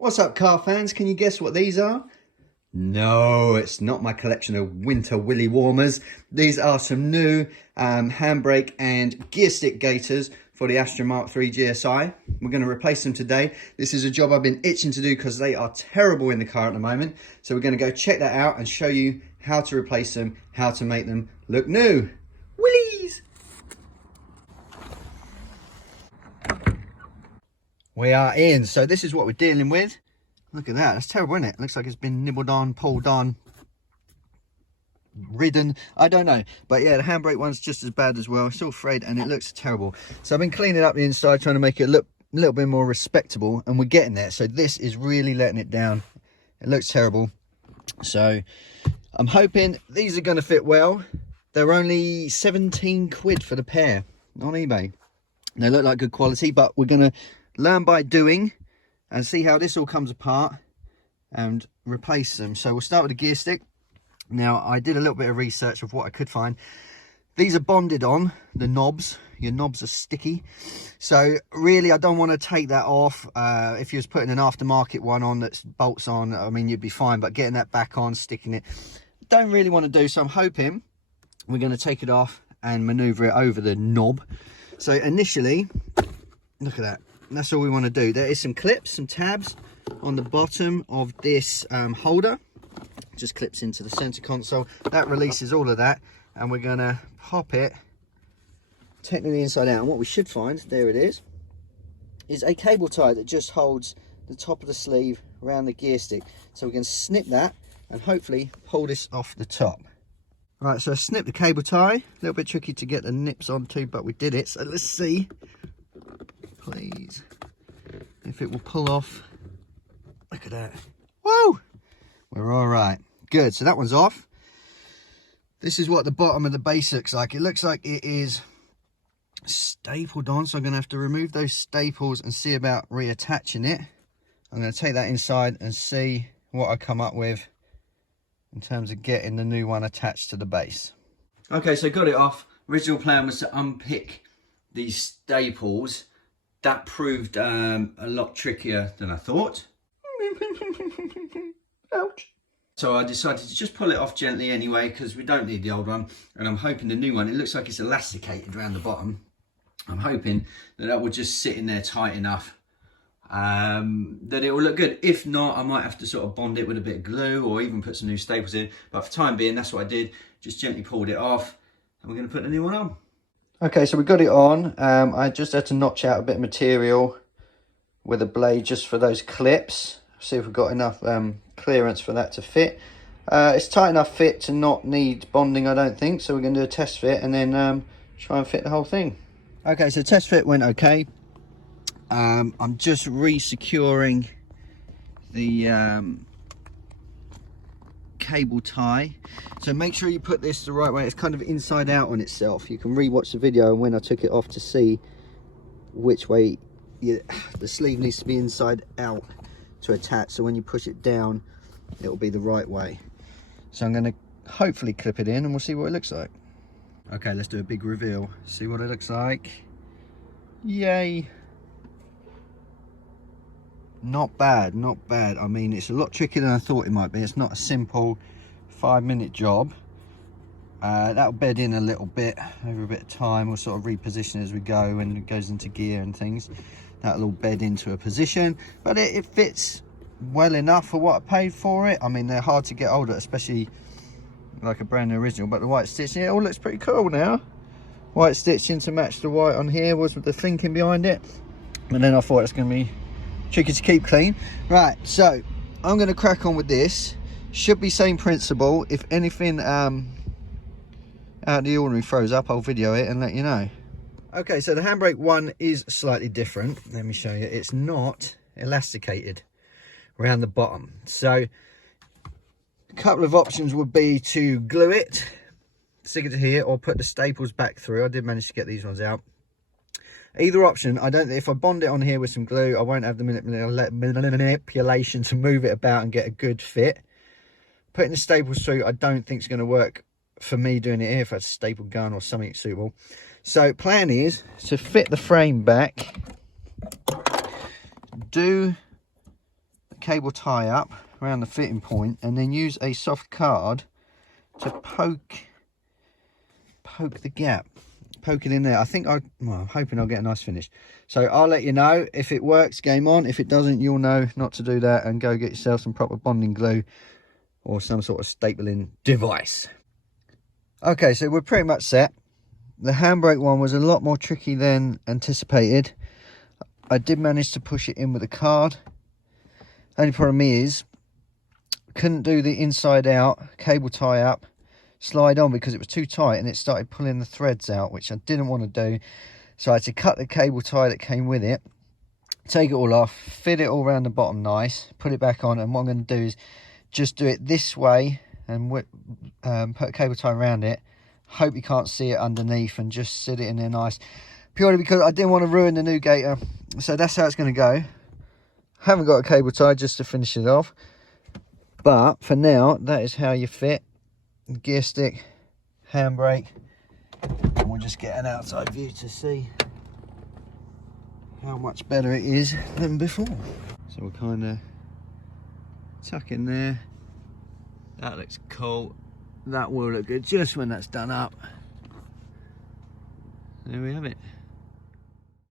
What's up, car fans? Can you guess what these are? No, it's not my collection of winter willy warmers. These are some new handbrake and gear stick gaiters for the Astra Mk3 GSI. We're going to replace them today. This is a job I've been itching to do because they are terrible in the car at the moment. So we're going to go check that out and show you how to replace them, how to make them look new. Willies! We are in. So this is what we're dealing with. Look at that. That's terrible, isn't it? Looks like it's been nibbled on, pulled on, ridden. I don't know. But yeah, the handbrake one's just as bad as well. It's all frayed and it looks terrible. So I've been cleaning up the inside, trying to make it look a little bit more respectable. And we're getting there. So this is really letting it down. It looks terrible. So I'm hoping these are going to fit well. They're only 17 quid for the pair on eBay. They look like good quality, but we're going to learn by doing and see how this all comes apart and replace them. So we'll start with the gear stick. Now, I did a little bit of research of what I could find. These are bonded on, the knobs. Your knobs are sticky. So really, I don't want to take that off. If you was putting an aftermarket one on that bolts on, I mean, you'd be fine. But getting that back on, sticking it, don't really want to do. So I'm hoping we're going to take it off and maneuver it over the knob. So initially, look at that. That's all we want to do. There is some clips, some tabs on the bottom of this holder. Just clips into the center console. That releases all of that, and we're going to pop it technically inside out. And what we should find, there it is a cable tie that just holds the top of the sleeve around the gear stick. So we can snip that and hopefully pull this off the top. Right, so I snipped the cable tie. A little bit tricky to get the nips onto, but we did it. So let's see, please, if it will pull off. Look at that. Whoa! We're all right. Good. So that one's off. This is what the bottom of the base looks like. It looks like it is stapled on, so I'm going to have to remove those staples and see about reattaching it. I'm going to take that inside and see what I come up with in terms of getting the new one attached to the base. Okay, so got it off. Original plan was to unpick these staples. That proved a lot trickier than I thought. Ouch. So I decided to just pull it off gently anyway, because we don't need the old one. And I'm hoping the new one, it looks like it's elasticated around the bottom. I'm hoping that that will just sit in there tight enough that it will look good. If not, I might have to sort of bond it with a bit of glue or even put some new staples in. But for the time being, that's what I did. Just gently pulled it off, and we're going to put the new one on. Okay, so we got it on. I just had to notch out a bit of material with a blade just for those clips. See if we've got enough clearance for that to fit. It's tight enough fit to not need bonding, I don't think. So we're going to do a test fit and then try and fit the whole thing. Okay, so test fit went okay. I'm just re-securing the cable tie. So make sure you put this the right way. It's kind of inside out on itself. You can re-watch the video and when I took it off to see which way the sleeve needs to be inside out to attach. So when you push it down, it will be the right way. So I'm going to hopefully clip it in and we'll see what it looks like. Okay, let's do a big reveal. See what it looks like. Yay. Not bad, not bad. I mean, it's a lot trickier than I thought it might be. It's not a simple 5-minute job. That'll bed in a little bit over a bit of time. We'll sort of reposition as we go when it goes into gear and things. That'll all bed into a position, but it fits well enough for what I paid for it. I mean, they're hard to get hold of, especially like a brand new original, but the white stitching, it all looks pretty cool now. White stitching to match the white on here was with the thinking behind it. And then I thought it's going to be tricky to keep clean. Right, so I'm going to crack on with this. Should be same principle. If anything out of the ordinary throws up, I'll video it and let you know. Okay, so the handbrake one is slightly different. Let me show you. It's not elasticated around the bottom. So a couple of options would be to glue it, stick it to here, or put the staples back through. I did manage to get these ones out. Either option, I don't. If I bond it on here with some glue, I won't have the manipulation to move it about and get a good fit. Putting the staples through, I don't think it's going to work for me doing it here. If I had a staple gun or something suitable. So plan is to fit the frame back, do cable tie up around the fitting point, and then use a soft card to poke the gap, poke it in there. I think well, I'm hoping I'll get a nice finish. So I'll let you know if it works, game on. If it doesn't, you'll know not to do that and go get yourself some proper bonding glue or some sort of stapling device. Okay, so we're pretty much set. The handbrake one was a lot more tricky than anticipated. I did manage to push it in with a card. Only problem is, couldn't do the inside out cable tie up slide on because it was too tight, and it started pulling the threads out, which I didn't want to do. So I had to cut the cable tie that came with it, take it all off, fit it all around the bottom nice, put it back on, and what I'm going to do is just do it this way and put a cable tie around it. Hope you can't see it underneath, and just sit it in there nice, purely because I didn't want to ruin the new gaiter. So that's how it's going to go. Haven't got a cable tie just to finish it off, but for now that is how you fit gear stick, handbrake, and we'll just get an outside view to see how much better it is than before. So we'll kind of tuck in there. That looks cool. That will look good just when that's done up. There we have it.